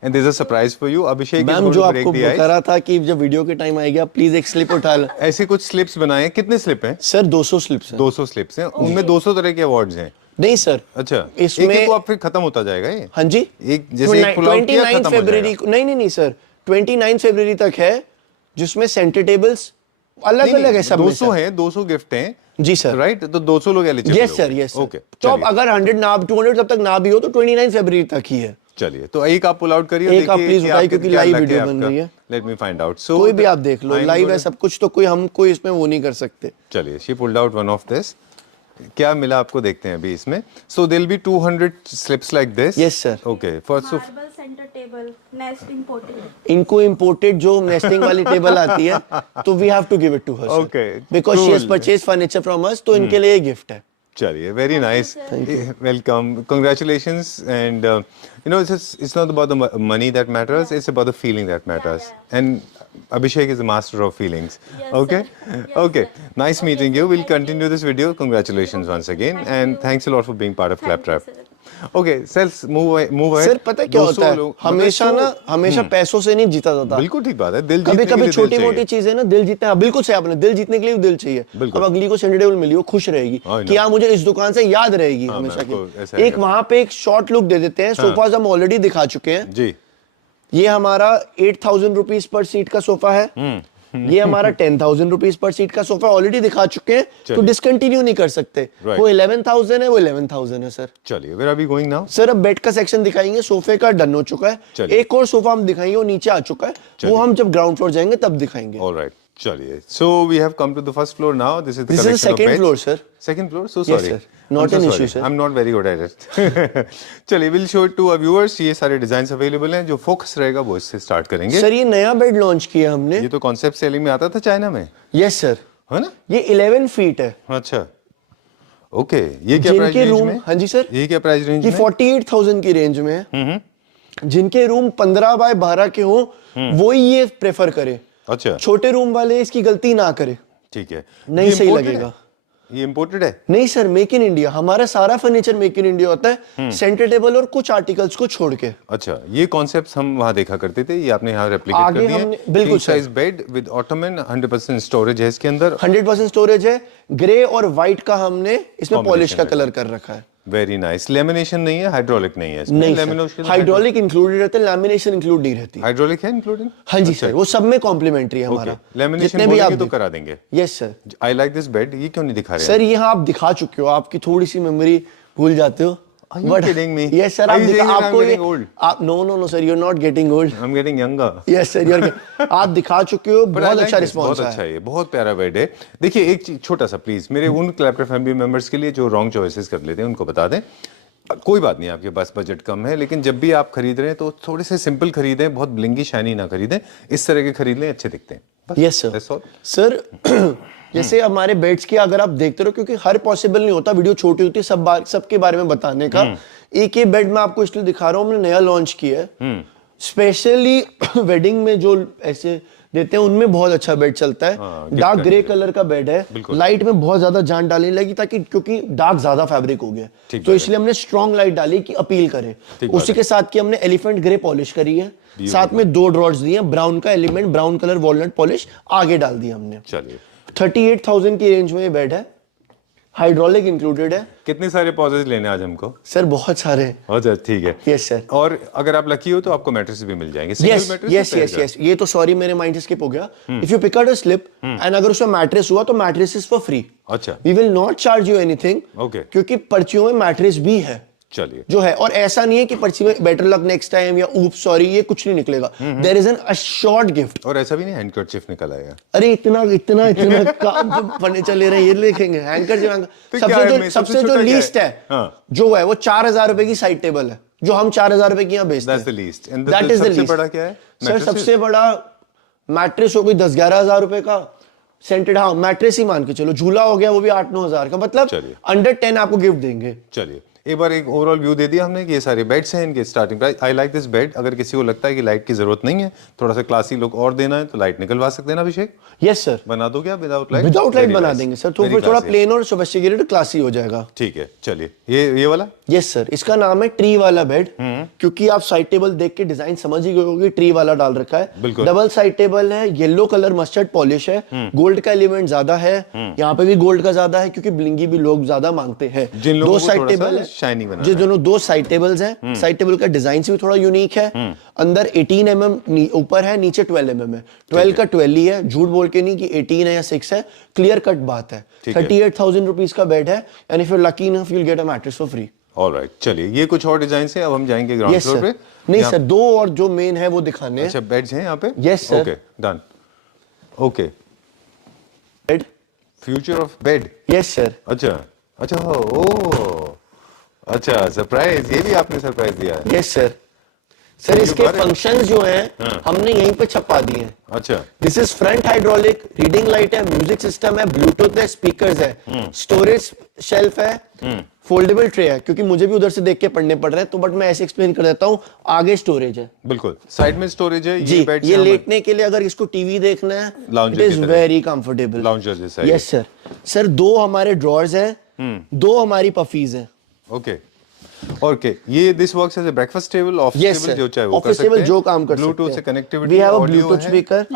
and there is a surprise for you. Abhishek ma'am जो आपको बता रहा था कि जब वीडियो के टाइम आएगा प्लीज एक स्लिप उठा लो। ऐसे कुछ स्लिप्स बनाए। कितने स्लिप हैं सर? 200 स्लिप्स हैं। 200 स्लिप्स हैं, उनमें 200 तरह के अवार्ड्स हैं। नहीं सर। अच्छा, इसमें एक आप फिर खत्म होता जाएगा ये? हाँ जी, एक जैसे एक 29 फरवरी। नहीं सर, 29 फरवरी तक है, जिसमें सेंटर टेबल्स अलग अलग है सब में 200 है, 200 गिफ्ट हैं जी सर। राइट, तो 200 लोग eligible yes sir, yes okay. तो अब अगर 100 ना 200 तब तक ना भी हो तो 29 फरवरी तक ही है। चलिए तो एक आप पुल आउट करिए, एक आप प्लीज उठाइए क्योंकि लाइव वीडियो बन रही है। Let me find out. So कोई भी आप देख लो, लाइव है सब कुछ, तो कोई इसमें वो नहीं कर सकते। चलिए she pulled out one of this, क्या मिला आपको देखते हैं अभी इसमें। So there will be 200 slips like this. Yes sir. Okay first of marble centre table nest imported. इनको इंपोर्टेड जो नेस्टिंग वाली टेबल आती है तो we have to give it to her Okay, because she has cool. Purchased furniture from us, तो इनके लिए gift है। चलिए very nice, welcome, congratulations and you know it's not about the money that matters, it's about the feeling that matters, and Abhishek is a master of feelings. Yes, Okay, sir. Yes, okay, sir. nice meeting you. We'll continue this video. Congratulations once again, and thanks a lot for being part of Claptrap. Okay, sir, move ahead. Sir पता है क्या होता है, हमेशा पैसों से नहीं जीता जाता। बिल्कुल ठीक बात है, दिल जीतने कभी के कभी लिए छोटी दिल मोटी चाहिए। चीजें ना दिल जीतने, बिल्कुल सही आपने, दिल जीतने के लिए भी दिल चाहिए। बिल्कुल। अब अगली को सेंटर टेबल मिली, वो खुश रहेगी I know. कि हाँ मुझे इस दुकान से याद रहेगी हाँ, हमेशा मैं आपको ऐसा की। एक है। वहां पे एक शॉर्ट लुक दे देते हैं, सोफाज हम ऑलरेडी दिखा चुके हैं। जी ये हमारा 8000 रुपीज पर सीट का सोफा है। ये हमारा 10,000 रुपीज पर सीट का सोफा ऑलरेडी दिखा चुके हैं, तो चलिए। डिसकंटिन्यू नहीं कर सकते। Right. वो 11,000 है, वो 11,000 है सर। चलिए, where are we going now? Sir अब बेड का सेक्शन दिखाएंगे, सोफे का डन हो चुका है। चलिए। एक और सोफा हम दिखाएंगे, वो नीचे आ चुका है, चलिए। वो हम जब ग्राउंड फ्लोर जाएंगे तब दिखाएंगे। ऑलराइट, चलिए। So we have come to the first floor now. This is the This is the collection of second beds. floor, sir. Second floor? So Yes, sorry. sir. Not an issue, sir. I'm not very good at it. चलिए, we'll show it to our viewers. ये सारे designs available हैं। जो focus रहेगा वो इससे start करेंगे। Sir ये नया बेड लॉन्च किया हमने। ये तो कॉन्सेप्ट सेलिंग में आता था चाइना में, यस सर, है ना? ये 11 फीट है। अच्छा, ओके। ये क्या प्राइस जिनके रेंज रूम, में? हाँ जी सर, ये क्या प्राइस रेंज ये में? 48,000 की रेंज में है। जिनके रूम 15 बाय 12 के हो वो ही ये प्रेफर करे। अच्छा, छोटे रूम वाले इसकी गलती ना करे, ठीक है। नहीं ये सही imported लगेगा। है? ये इम्पोर्टेड है? नहीं सर, मेक इन इंडिया। हमारा सारा फर्नीचर मेक इन इंडिया होता है, सेंटर टेबल और कुछ आर्टिकल्स को छोड़ के। अच्छा, ये कॉन्सेप्ट्स हम वहां देखा करते थे, ये आपने यहाँ रेप्लिकेट आगे कर दिया। हमने- बिल्कुल size bed with Ottoman, 100% storage है इसके अंदर। 100% स्टोरेज है। ग्रे और व्हाइट का हमने इसमें Combination पॉलिश का है। कलर कर रखा है। Very nice. लेमिनेशन नहीं है, हाइड्रोलिक नहीं है इसमें। नहीं लेमिनेशन, हाइड्रोलिक इंक्लूडेड रहता है, लैमिनेशन इंक्लूड नहीं रहती। हाइड्रोलिक है इंक्लूडिंग? हाँ जी सर, वो सब में कॉम्प्लीमेंट्री है हमारा। लेमिनेशन जितने भी आप बोलेंगे तो करा देंगे। Yes sir. I like this bed. ये क्यों नहीं दिखा रहे? सर यहाँ आप दिखा चुके हो, आपकी थोड़ी सी मेमोरी भूल जाते हो। Are you kidding me? Yes sir, Are आप you दिखा, saying that I'm आपको ये getting old? आप no sir, you are not getting old. I am getting younger. Yes sir, आप दिखा चुके हो, बहुत अच्छा रिस्पॉन्स बहुत अच्छा है, बहुत प्यारा बेड है। देखिए एक चीज छोटा सा प्लीज मेरे उन क्लैपटॉप फैमिली मेंबर्स के लिए जो रॉन्ग चॉइसेस कर लेते हैं उनको बता दें, कोई बात नहीं, आपके पास बजट कम है, लेकिन जब भी आप खरीद रहे हैं तो थोड़े से सिंपल खरीदें, बहुत ब्लिंगी शाइनी ना खरीदें, इस तरह के खरीद लें, अच्छे दिखते हैं। बस, yes sir. that's all. Sir जैसे हमारे बेड्स की अगर आप देखते रहो, क्योंकि हर पॉसिबल नहीं होता, वीडियो छोटी होती है सबके बारे में बताने का। एक ये बेड मैं आपको इसलिए दिखा रहा हूँ, हमने नया लॉन्च किया है स्पेशली वेडिंग में जो ऐसे देते हैं, उनमें बहुत अच्छा बेड चलता है। gift डार्क करने ग्रे के लिए। कलर का बेड है, बिल्कुल। लाइट में बहुत ज्यादा जान डालने लगी, ताकि क्योंकि डार्क ज्यादा फैब्रिक हो गया, ठीक तो बात इसलिए हमने स्ट्रॉन्ग लाइट डाली कि अपील करे। ठीक बात उसी के साथ की हमने एलिफेंट ग्रे पॉलिश करी है, साथ में 2 ड्रॉर्स दिए हैं, ब्राउन का element, brown colour walnut polish आगे डाल दिया हमने। चलिए, 38,000 की रेंज में ये बेड है, हाइड्रोलिक इंक्लूडेड है। कितने सारे पॉजेस लेने आज हमको? सर बहुत सारे हैं। अच्छा, ठीक है। Yes sir. और अगर आप लकी हो तो आपको मैट्रेस भी मिल जाएंगे। Single यस mattress यस या pair यस का? यस, ये तो सॉरी मेरे माइंड से स्किप हो गया। If you pick out a slip and अगर उसमें मैट्रेस हुआ तो मैट्रेस इज फॉर फ्री। अच्छा, we will not charge you anything, Okay. क्योंकि पर्चियों में मैट्रेस भी है चलिए, जो है, और ऐसा नहीं है कि पर्ची में बेटर लक नेक्स्ट टाइम या ऊप सॉरी, ये कुछ नहीं निकलेगा। There is an assured gift. और ऐसा भी नहीं हैंडकरचिफ निकल आएगा। अरे इतना इतना इतना का फर्नीचर ले रहे हैं, ये लिखेंगे हैंकर जो तो क्या है, सबसे सबसे जो छोटा क्या लीस्ट है? है हाँ। जो है वो 4,000 रुपए की साइड टेबल है, जो हम 4,000 रुपए की यहाँ बेचते That's हैं। the least. And That is the सबसे least. बड़ा क्या है? Sir Mattresses? सबसे बड़ा मैट्रेस हो गई 10-11 हजार रुपए का, सेंटेड, हाँ मैट्रेस ही मान के चलो, झूला हो गया वो भी 8-9 हजार का, मतलब चलिए। अंडर 10 आपको गिफ्ट देंगे। चलिए, एक बार एक ओवरऑल व्यू दे दिया हमने कि ये सारे बेड्स हैं, इनके starting price. I like this bed. अगर किसी को लगता है कि लाइट की जरूरत नहीं है, थोड़ा सा क्लासी लुक और देना है, तो लाइट निकलवा सकते हैं ना अभिषेक? यस सर, बना दो क्या विदाउट लाइट? विदाउट लाइट बना देंगे सर, तो फिर थोड़ा प्लेन और सोफिस्टिकेटेड क्लासी हो जाएगा। ठीक है, चलिए ये वाला। यस सर, इसका नाम है ट्री वाला बेड, क्योंकि आप साइड टेबल देख के डिजाइन समझ ही गए होंगे, ट्री वाला डाल रखा है। बिल्कुल। डबल साइड टेबल है, येलो कलर मस्टर्ड पॉलिश है, गोल्ड का एलिमेंट ज्यादा है, यहाँ पे भी गोल्ड का ज्यादा है, क्योंकि ब्लिंगी भी लोग ज्यादा मांगते हैं। जिन लोगों दो को साइड थोड़ा टेबल सा है, शाइनी बना जो दोनों दो साइड टेबल्स हैं, साइड टेबल का डिजाइन भी थोड़ा यूनिक है। अंदर 18 mm ऊपर है, नीचे 12 mm है। 12 का 12 ही है, झूठ बोल के नहीं कि 18 है या 6 है, क्लियर कट बात है। 38,000 रुपीज का बेड है, and if you lucky enough you will get a mattress for free. Alright, चलिए ये कुछ और डिजाइन है। अब हम जाएंगे ग्राउंड Yes, फ्लोर sir. पे। नहीं सर, दो और जो मेन है वो दिखाने हैं। अच्छा, बेड्स हैं यहाँ पे? Yes, sir. Okay, done. Okay, bed, future of bed. Yes sir. अच्छा अच्छा, ओ अच्छा, सरप्राइज, ये भी आपने सरप्राइज दिया है। Yes sir. सर इसके फंक्शंस जो हैं हमने यहीं पे छपा दिए हैं। अच्छा, this is front hydraulic, reading light है, म्यूजिक सिस्टम है, ब्लूटूथ है, स्पीकर्स है, स्टोरेज शेल्फ है, फोल्डेबल ट्रे है, क्योंकि मुझे भी उधर से देख के पढ़ने पड़ रहे हैं, तो बट मैं ऐसे एक्सप्लेन कर देता हूँ। आगे स्टोरेज है, बिल्कुर साइड में स्टोरेज है। जी, बेड ये लेटने के लिए, अगर इसको टीवी देखना है, Lounger इट इज की तरह। Very comfortable. लाउंजर जैसा है। Yes sir. सर दो हमारे ड्रॉर्स हैं, दो हमारी पफीज हैं। ओके, ओके, ये this works as a breakfast table, office yes table, sir, जो चाहे वो कर ऑफिस सकते टेबल हैं। जो काम कर सकते हैं। ब्लूटूथ से connectivity, we have a audio Bluetooth है। स्पीकर,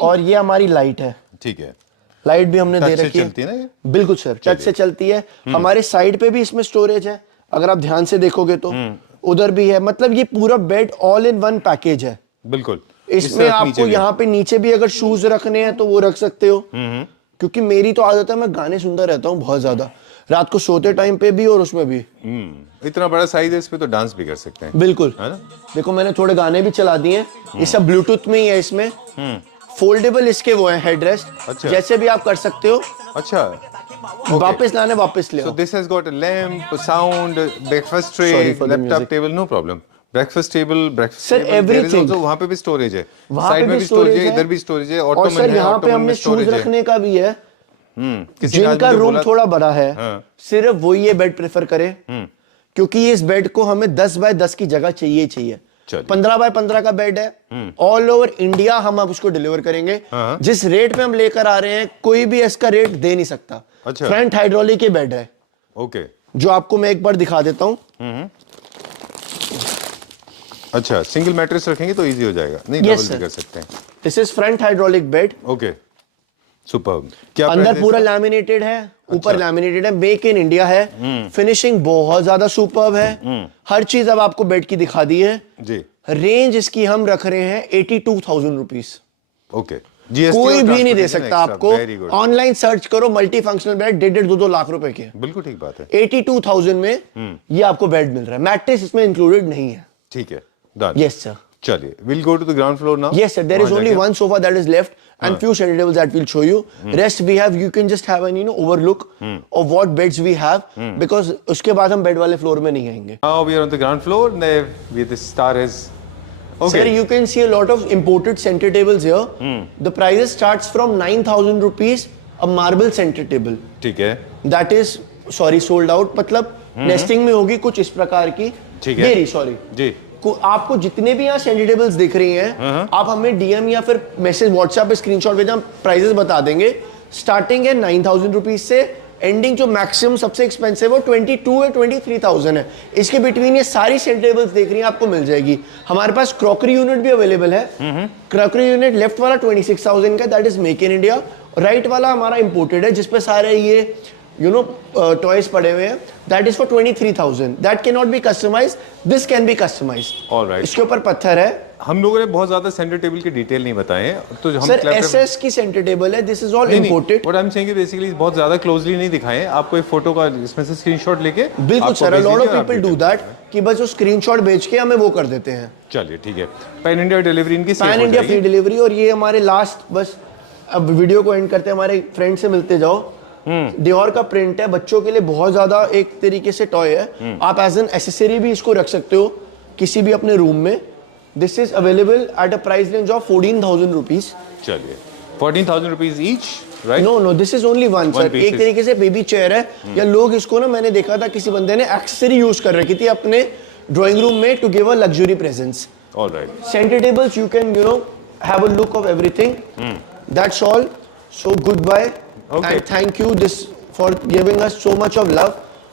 और ये हमारी लाइट है। ठीक है, लाइट भी हमने टच दे से रखी है। चलती है ना ये? बिल्कुल सर, टच से चलती है। हमारे साइड पे भी इसमें स्टोरेज है, अगर आप ध्यान से देखोगे तो उधर भी है। मतलब ये पूरा bed all in one package है। बिल्कुल। इसमें आपको यहाँ पे नीचे भी अगर शूज रखने हैं तो वो रख सकते हो, क्योंकि मेरी तो आदत है, मैं गाने सुनता रहता हूँ बहुत ज्यादा, रात को सोते टाइम पे भी और उसमें भी। इतना बड़ा साइज है, इस पे तो डांस भी कर सकते हैं। बिल्कुल, है ना? देखो मैंने थोड़े गाने भी चला दिए। ये सब ब्लूटूथ में ही है। इसमें फोल्डेबल इसके वो है हेडरेस्ट, अच्छा। जैसे भी आप कर सकते हो। अच्छा, वापस लाने वापस ले so आओ। this has got a lamp, sound, breakfast tray, Sorry for the laptop music. table, no problem. Breakfast table, Sir, there is everything. also, वहाँ पे भी स्टोरेज है, वहाँ साइड पे में भी भी स्टोरेज storage है, है। इधर भी स्टोरेज है, और ऑटोमन सर है, यहाँ पे ऑटोमन हमने में शूज स्टोरेज है। रखने का भी है। किसी ने आज जिनका मुझे रूम बोला- थोड़ा बड़ा है, हाँ। सिर्फ वही ये बेड प्रेफर करे, क्योंकि इस बेड को हमें 10 बाय 10 की जगह चाहिए चाहिए। चलिए। 15 बाय 15 का बेड है, ऑल ओवर इंडिया हम अब उसको डिलीवर करेंगे। हाँ। जिस रेट पे हम लेकर आ रहे हैं, कोई भी इसका रेट दे नहीं सकता। अच्छा। फ्रंट हाइड्रोलिक के बेड है, ओके, जो आपको मैं एक बार दिखा देता हूँ। अच्छा, सिंगल मैट्रेस रखेंगे तो इजी हो जाएगा, नहीं Yes, डबल भी sir. कर सकते हैं। This is front hydraulic bed. Okay, superb. क्या अंदर price है पूरा इसका? लैमिनेटेड है, ऊपर लैमिनेटेड है, मेक इन इंडिया है। फिनिशिंग बहुत ज्यादा सुपर्ब है। हर चीज अब आपको बेड की दिखा दी है। जी, रेंज इसकी हम रख रहे हैं 82,000 रुपीज। ओके, GST कोई और भी नहीं दे transportation सकता extra, आपको। very good. ऑनलाइन सर्च करो, मल्टी फंक्शनल बेड 1.5-2 लाख रुपए के, बिल्कुल ठीक बात है। 82,000 में ये आपको बेड मिल रहा है। मैट्रेस इसमें इंक्लूडेड नहीं है। ठीक है, डन। Yes sir. चलिए, we'll go to the ground floor now. Yes sir, there is वहाँ only जाके- one sofa that is left and few center tables that we'll show you. Rest we have, you can just have an overlook of what beds we have, because उसके बाद हम bed वाले floor में नहीं आएंगे। Now we are on the ground floor. The star is okay. Sir, you can see a lot of imported center tables here. The prices starts from 9,000 rupees a marble center table. ठीक है, That is sorry sold out, मतलब nesting में होगी कुछ इस प्रकार की। ठीक है। मेरी सॉरी जी, आपको जितने भी यहाँ सेंटर टेबल्स दिख रही हैं, आप हमें डीएम या फिर मैसेज व्हाट्सएप पे स्क्रीनशॉट भेजें, हम प्राइसेस बता देंगे। स्टार्टिंग है 9,000 रुपीज से, एंडिंग जो मैक्सिमम सबसे एक्सपेंसिव है 22 है, 23,000 है। इसके बिटवीन ये सारी सेंटर टेबल्स देख रही हैं आपको मिल जाएगी। हमारे पास क्रॉकरी यूनिट भी अवेलेबल है। क्रॉकरी यूनिट लेफ्ट वाला 26,000 का, that is make in India. Right वाला हमारा इंपोर्टेड है, जिसपे सारे ये टॉयज पड़े हुए हैं, that is for 23,000। That can not be customize, this can be customize. Alright. इसके ऊपर पत्थर है। हम लोगों ने बहुत ज्यादा सेंटर टेबल की डिटेल नहीं बताए हैं, तो हम सर एसएस की सेंटर टेबल है, this is all imported. What I am saying basically बहुत ज्यादा क्लोजली नहीं दिखाए हैं, आपको एक फोटो का इसमें से स्क्रीनशॉट लेके बिल्कुल आपको सर, भेज लॉट दीजिए ऑफ और आप पीपल डू detail- दैट कि बस वो स्क्रीनशॉट भेज के हमें वो कर देते हैं। चलिए ठीक है, पैन इंडिया डिलीवरी इनकी safe पैन हो इंडिया जाएगी। Free delivery. और ये हमारे लास्ट, बस अब वीडियो को एंड करते हैं, हमारे फ्रेंड से मिलते जाओ। डियोर का प्रिंट है, बच्चों के लिए बहुत ज्यादा एक तरीके से टॉय है। आप एज एन एसेसरी भी इसको रख सकते हो किसी भी अपने रूम में। This is available at a price range of 14,000 rupees. चलिए, 14,000 rupees each, right? No no, this is only one sir. piece एक is- तरीके से बेबी चेयर है, या लोग इसको ना, मैंने देखा था किसी बंदे ने एक्सेसरी यूज कर रखी थी अपने ड्राइंग रूम में to give a luxury presence. Alright, Center tables, you can have a look of everything. That's all. So goodbye Okay. and thank you this for giving us so much of love.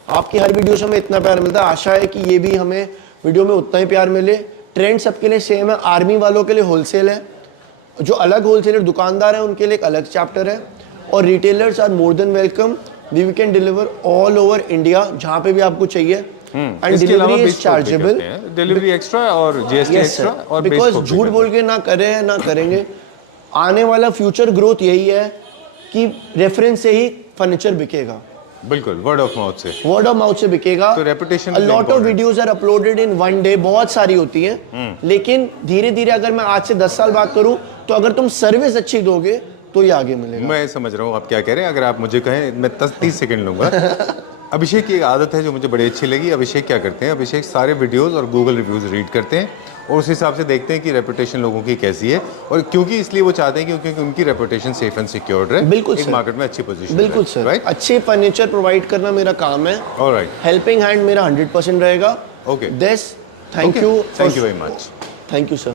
आपकी हर video से हमें इतना प्यार मिलता है, आशा है कि ये भी हमें वीडियो में उतना ही प्यार मिले। ट्रेंड सबके लिए सेम है, आर्मी वालों के लिए होलसेल है, जो अलग होलसेलर दुकानदार हैं उनके लिए एक अलग चैप्टर है, और retailers are more than welcome. We can deliver all over India, जहाँ पे भी आपको चाहिए। And delivery is chargeable. Delivery extra और जीएसटी यस एक्स्ट्रा सर, और बिकॉज झूठ बोल के ना करें ना करेंगे। आने वाला फ्यूचर ग्रोथ यही है कि रेफरेंस से ही फर्नीचर बिकेगा, बिल्कुल वर्ड ऑफ माउथ से, वर्ड ऑफ माउथ से बिकेगा। तो reputation, a lot of videos are uploaded in one day, बहुत सारी होती हैं, लेकिन धीरे धीरे अगर मैं आज से 10 साल बात करूं तो अगर तुम सर्विस अच्छी दोगे तो ये आगे मिलेगा। मैं समझ रहा हूँ आप क्या कह रहे हैं। अगर आप मुझे कहें मैं 30 सेकंड लूंगा। अभिषेक की एक आदत है जो मुझे बड़ी अच्छी लगी। अभिषेक क्या करते हैं, अभिषेक सारे वीडियोस और गूगल रिव्यूज रीड करते हैं और उस हिसाब से देखते हैं कि रेपुटेशन लोगों की कैसी है, और क्योंकि इसलिए वो चाहते हैं क्योंकि उनकी रेपुटेशन सेफ एंड सिक्योर्ड रहे, बिल्कुल एक सर, मार्केट में अच्छी पोजीशन, बिल्कुल सर, राइट। अच्छे फर्नीचर प्रोवाइड करना मेरा काम है। ऑलराइट, हेल्पिंग हैंड मेरा 100% रहेगा। Okay, this thank you very much. Thank you sir.